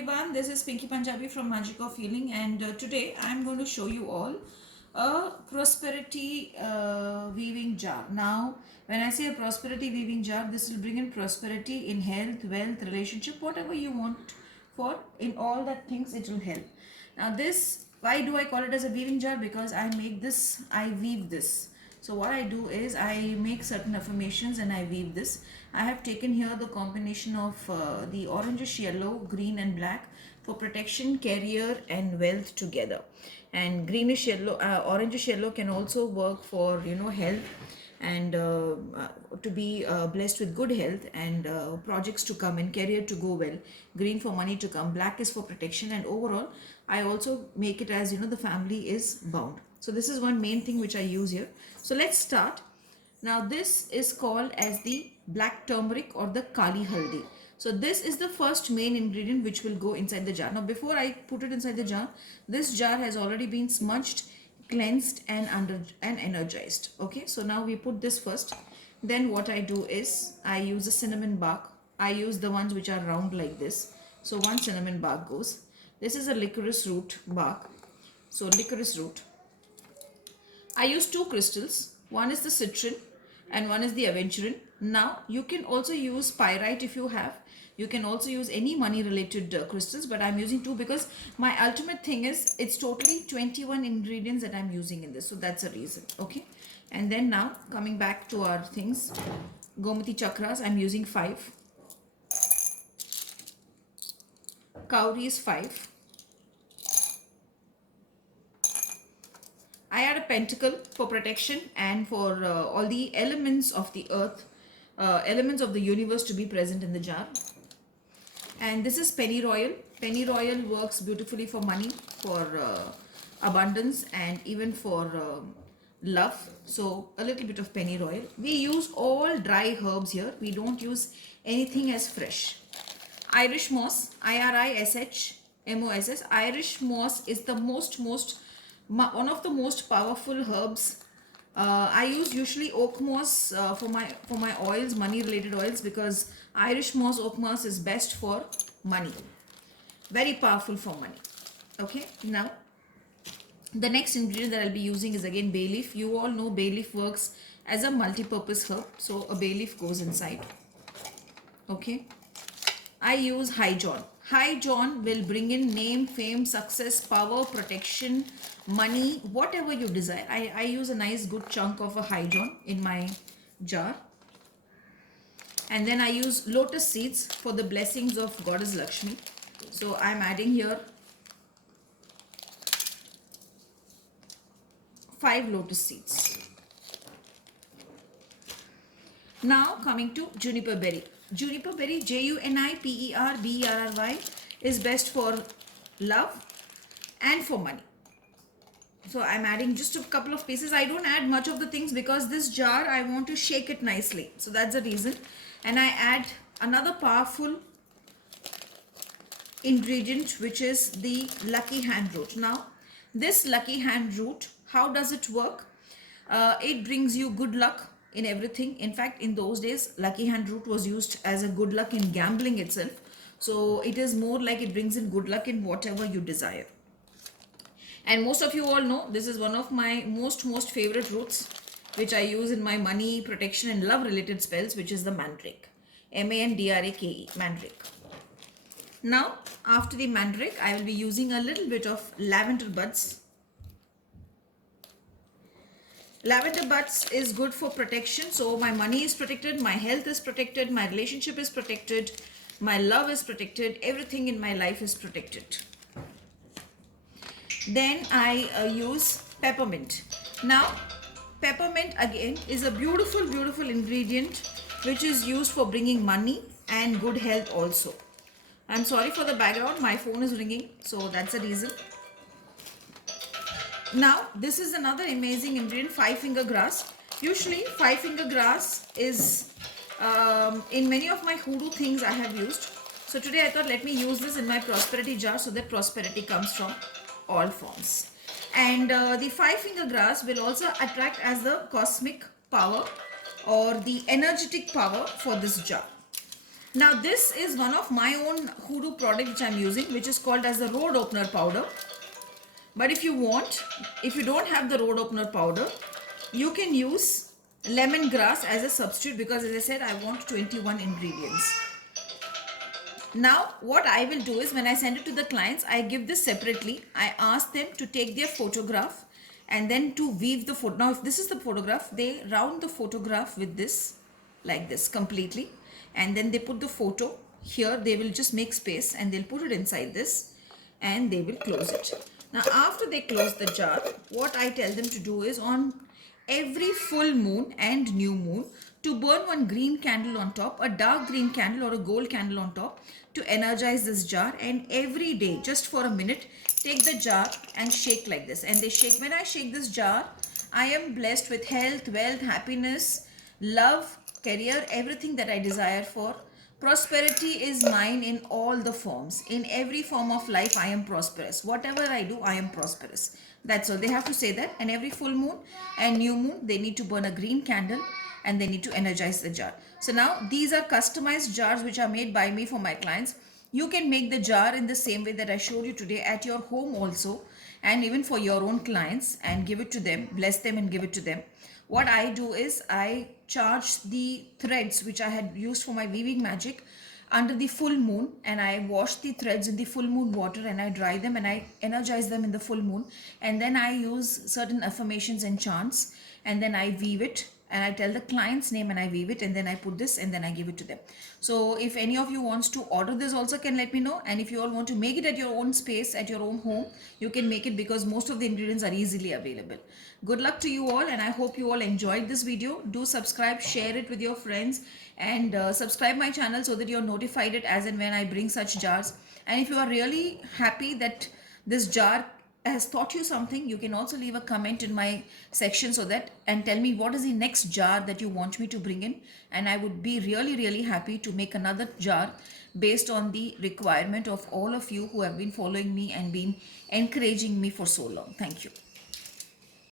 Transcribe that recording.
everyone, this is Pinky Punjabi from Magic of Healing, and today I'm going to show you all a prosperity weaving jar. Now, when I say a prosperity weaving jar, this will bring in prosperity in health, wealth, relationship, whatever you want for. In all that things, it will help. Now, this, why do I call it as a weaving jar? Because I make this, I weave this. So what I do is I make certain affirmations and I weave this. I have taken here the combination of the orangish yellow, green and black for protection, career and wealth together. And greenish yellow, orangish yellow can also work for health and to be blessed with good health and projects to come and career to go well. Green for money to come, black is for protection, and overall I also make it as the family is bound. So this is one main thing which I use here. So let's start. Now this is called as the black turmeric or the Kali Haldi. So this is the first main ingredient which will go inside the jar. Now before I put it inside the jar, this jar has already been smudged, cleansed and energized. Okay, so now we put this first. Then what I do is I use a cinnamon bark. I use the ones which are round like this. So one cinnamon bark goes. This is a licorice root bark. So licorice root. I use two crystals. One is the citron and one is the aventurine. Now you can also use pyrite if you have. You can also use any money related crystals, but I'm using two because my ultimate thing is it's totally 21 ingredients that I'm using in this. So that's a reason. Okay. And then now coming back to our things, Gomati chakras, I'm using 5. Kauri is 5. I add a pentacle for protection and for all the elements of the earth, elements of the universe to be present in the jar. And this is pennyroyal. Pennyroyal works beautifully for money, for abundance and even for love. So a little bit of pennyroyal. We use all dry herbs here. We don't use anything as fresh. Irish moss, IRISH-MOSS. Irish moss is the one of the most powerful herbs. I use usually oak moss for my oils, money related oils, because Irish moss, oak moss is best for money. Very powerful for money. Okay, now the next ingredient that I'll be using is again bay leaf. You all know bay leaf works as a multi-purpose herb, so a bay leaf goes inside. Okay, I use High John. High John will bring in name, fame, success, power, protection, money, whatever you desire. I use a nice good chunk of a High John in my jar. And then I use lotus seeds for the blessings of Goddess Lakshmi. So I'm adding here 5 lotus seeds. Now coming to juniper berry. Juniper berry, JUNIPERBERRY, is best for love and for money. So I'm adding just a couple of pieces. I don't add much of the things because this jar I want to shake it nicely. So that's the reason. And I add another powerful ingredient, which is the lucky hand root. Now this lucky hand root, how does it work? It brings you good luck in everything. In fact, in those days, lucky hand root was used as a good luck in gambling itself. So it is more like it brings in good luck in whatever you desire. And most of you all know this is one of my most favorite roots, which I use in my money, protection and love related spells, which is the mandrake. MANDRAKE, mandrake. Now after the mandrake, I will be using a little bit of lavender buds. Lavender buds is good for protection. So my money is protected, my health is protected, my relationship is protected, my love is protected, everything in my life is protected. Then I use peppermint. Now peppermint again is a beautiful ingredient which is used for bringing money and good health also. I'm sorry for the background, my phone is ringing, so that's the reason. Now this is another amazing ingredient, 5-finger grass. Usually 5-finger grass is in many of my hoodoo things I have used. So today I thought let me use this in my prosperity jar so that prosperity comes from all forms. And the 5-finger grass will also attract as the cosmic power or the energetic power for this jar. Now this is one of my own Hoodoo product which I'm using, which is called as the road opener powder. But if you don't have the road opener powder, you can use lemongrass as a substitute, because as I said, I want 21 ingredients. Now what I will do is, when I send it to the clients, I give this separately. I ask them to take their photograph and then to weave the photo. Now if this is the photograph, they round the photograph with this, like this completely, and then they put the photo here. They will just make space and they'll put it inside this and they will close it. Now after they close the jar, what I tell them to do is, on every full moon and new moon, to burn one green candle on top, a dark green candle or a gold candle on top, to energize this jar. And every day, just for a minute, take the jar and shake like this. And they shake. When I shake this jar, I am blessed with health, wealth, happiness, love, career, everything that I desire for. Prosperity is mine in all the forms. In every form of life, I am prosperous. Whatever I do, I am prosperous. That's all. They have to say that. And every full moon and new moon, they need to burn a green candle and they need to energize the jar. So now these are customized jars which are made by me for my clients. You can make the jar in the same way that I showed you today at your home also, and even for your own clients, and give it to them, bless them and give it to them. What I do is, I charge the threads which I had used for my weaving magic under the full moon, and I wash the threads in the full moon water and I dry them and I energize them in the full moon, and then I use certain affirmations and chants, and then I weave it and I tell the client's name and I weave it, and then I put this and then I give it to them. So if any of you wants to order this also, can let me know. And if you all want to make it at your own space, at your own home, you can make it, because most of the ingredients are easily available. Good luck to you all, and I hope you all enjoyed this video. Do subscribe, share it with your friends, and subscribe my channel so that you're notified it as and when I bring such jars. And if you are really happy that this jar has taught you something, you can also leave a comment in my section, so that, and tell me what is the next jar that you want me to bring in, and I would be really happy to make another jar based on the requirement of all of you who have been following me and been encouraging me for so long. Thank you.